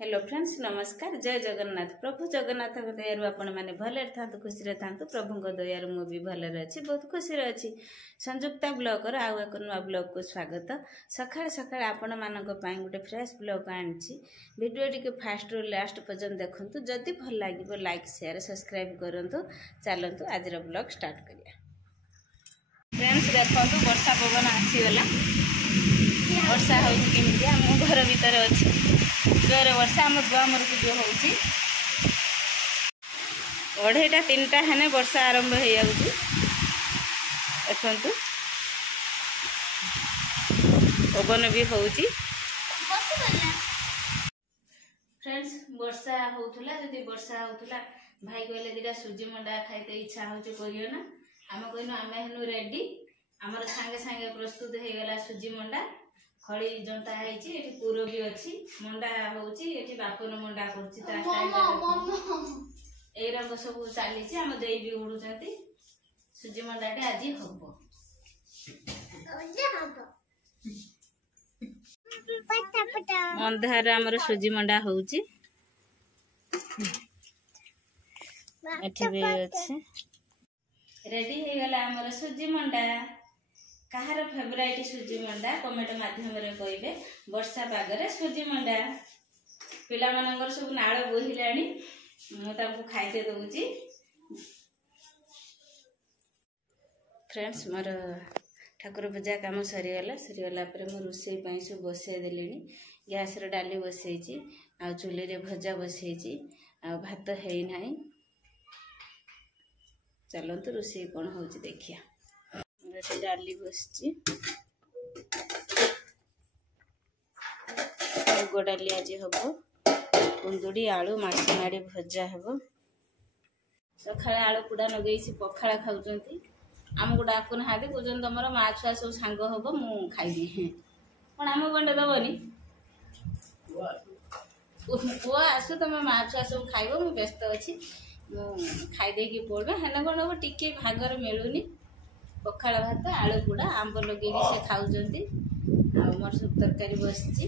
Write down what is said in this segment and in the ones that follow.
Hello friends नमस्कार जय जगन्नाथ प्रभु जगन्नाथ दयारु आपण मैंने भले था खुशी था प्रभु दयारु मु भी भले अच्छी बहुत खुशी अच्छी संयुक्ता ब्लॉग आउ एक नुआ ब्लॉग को स्वागत सकाळ सकाळ आपण मानक गोटे फ्रेश ब्लॉग आनी वीडियो टी फास्ट रु लास्ट पर्यंत देखु जदि भल लगे लाइक शेयर सब्सक्राइब करूँ चलतु आज ब्लॉग स्टार्ट करिया। फ्रेंड्स देखो वर्षा पवन आसीगला वर्षा होमती आम घर भितर अच्छी जोर वर्षा आम दुआमर को जो होची 2:30-3टा हेने वर्षा आरंभ हो जाऊँगी देखु पवन भी होची। फ्रेंड्स वर्षा होउथुला जदि वर्षा होउथुला भाई कहले दिटा सुजी मंडा खाइते इच्छा होची करियो ना आम कहनु आमे हेनु रेडी आमर संगे संगे प्रस्तुत हो गला सुजी मंडा खड़ी जंता हैची एठी पूरो भी अछि मंडा होउची एठी बापन मंडा करछि ता स्टाइल ए रंग सब चाली छी हम देई भी उडुचंती सुजी मंडाटे आजी हबो अंधार हमर सुजी मंडा होउची एठी भी अछि रेडी हो गला हमर सुजी मंडा कहार फेवरेट सुजी मंडा कमेंट माध्यम रे कहिबे वर्षा पागरे सुजी मंडा पिला मानकर सब नाळ बोहिलाणी मु तांको खाइते दउची। फ्रेंड्स मोर ठाकुर पूजा काम सरीगला पर मु रोसई पई सब बसई देलेनी गैस रे डाली बसईची आ चुली रे भजा बसईची आ भात हेई नाही चलंतु रोसई कोन होची देखिया। डाली बसची मुग डाली आज हम कुंदुड़ी आलू माछनाड़ी भजा हम सका आलू पुड़ा नगे पखाड़ खाऊँ आमको डाकु ना कहते तुम माँ छुआ सब सांग हम मु खाइबी कौन आम गंडे दबनी पुआ आसु तुम माँ छुआ सब खाइब मु व्यस्त अच्छी खाईदे पड़े हेन कौन हम टिके भागर मिलूनी पखाड़ भात आलू पुड़ा आंब लगे से खाऊँ आमर सब तरकारी बसची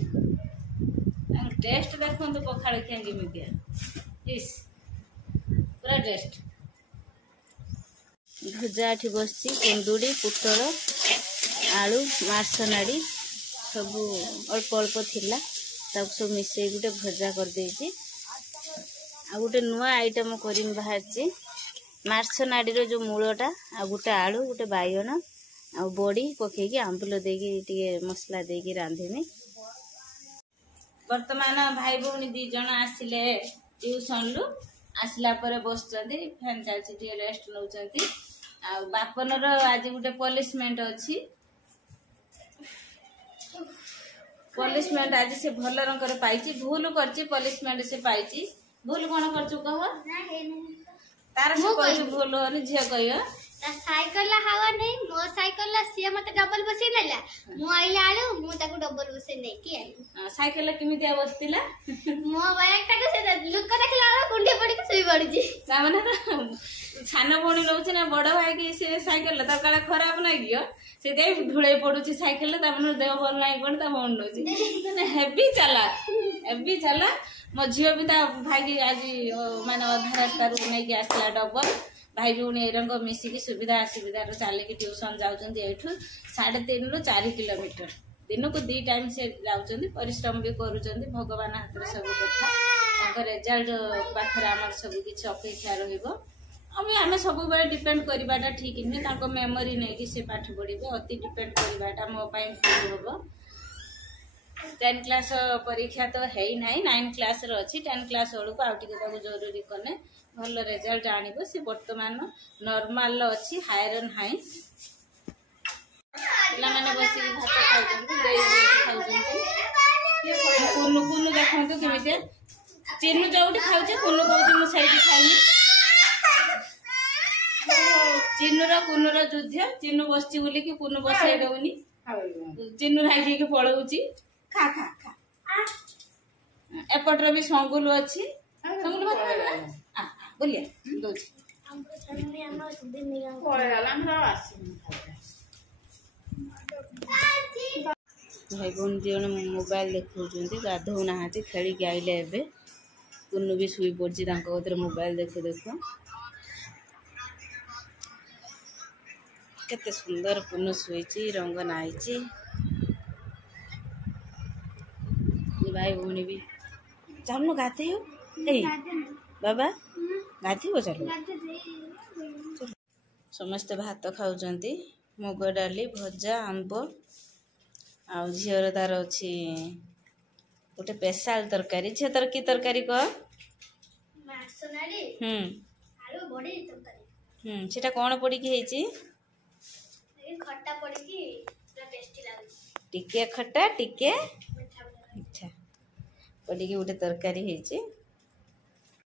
टेस्ट देखो पखाड़ खिया केमी पूरा टेस्ट भजा एठी बसची कुंदुड़ी पुटल आलू मार्सनाड़ी सब अल्प अल्प थिला सब मिसई गोटे भजा कर देची आ गोटे नुआ आइटम करिम बाहरची मार्सनाड़ी रो जो मूलटा आ गोटे आलू गोटे बाइगण आ बड़ी पकेकी आंबुल देकी मसला देकी रांधिनी। वर्तमान भाई भौणी 2 जण आसिले ट्यूशन रु आसला पर बसचंती फैन चलची टी रेस्ट नउचंती आ बापनर आज गोटे पनिशमेंट अछि पनिशमेंट आज से भल रंग पाइची भूल करची पनिशमेंट से पाइची भूल कोन करचु कह तार से कोई भूल होनी झे कहियो साइकिल हवा नहीं मो साइकिल सी मते डबल बसे नेला मो आइला आलू मु ताको डबल बसे नै की आलू साइकिल केमितिया बसतिला मो बैग ताको से लुक देखला कुंडे पड़ी के सुई पड़ी ता माने छान बणी रहउछ ना बड़ भाई की से साइकिल त काला खराब नै गियो से दे धुळे पडुची साइकिल त माने देह भल नै कोन त मन नउची हेवी चला मो झियो भी ता भाई की आज माने अधा रास्ता रू नै के आसला डबल भाई भौणी एरंग मिसिकी सुविधा असुविधा चलिक ट्यूशन जाऊँ एठू 3.5 ରୁ 4 किलोमीटर दिन को 2 टाइम से जाऊँ परिश्रम भी करुँच भगवान हाथ सब कथा रिजल्ट पाखे आम सब किसी अपेक्षा रही सब डिपेंड करवाटा ठीक नुह मेमोरी नहीं से पाठ पढ़े अति डिपेंड करवाटा मोपाई भूल हम 10 क्लास परीक्षा तो है ना 9 क्लास अच्छी 10 क्लास बेलू आउ जरूरी कने भल रिजल्ट आनिबो से वर्तमान नॉर्मल अच्छी हायर हाई पिला माने बसी भात खाउछंती देई खाउछंती कुनु कुनु देखंतु केमिते चिन्नु जोठी खाउछे कुनु कहउछ मु साइड खाइनी कुनु रो युद्ध चिन्नु बसची बोली कि कुनु बसाई दउनी चिन्नु राखी के पळउची खा खा खा एपटर भी संगुल अच्छी संगुल भात बोलिए दोची भाई भौणी दी जन मोबाइल देखुं गाधो ना खेलिक आइले एबे कुन्नू भी शुई पड़ी कतरे मोबाइल देखु देखु केते सुंदर कुन्नू शुई रंग नाई भाई भौणी भी चलनु गाधे बाबा गाधो चलो समस्ते भात खाऊंट मुग डाली भजा आंब आ झीर तार अच्छी गोटे स्पेशल तरकारी झील तर की तरकारी कह सेटा कौन पड़ी खट्टा पड़ी टेस्टी टिके खट्टा टिके अच्छा पड़ी गोटे तरकारी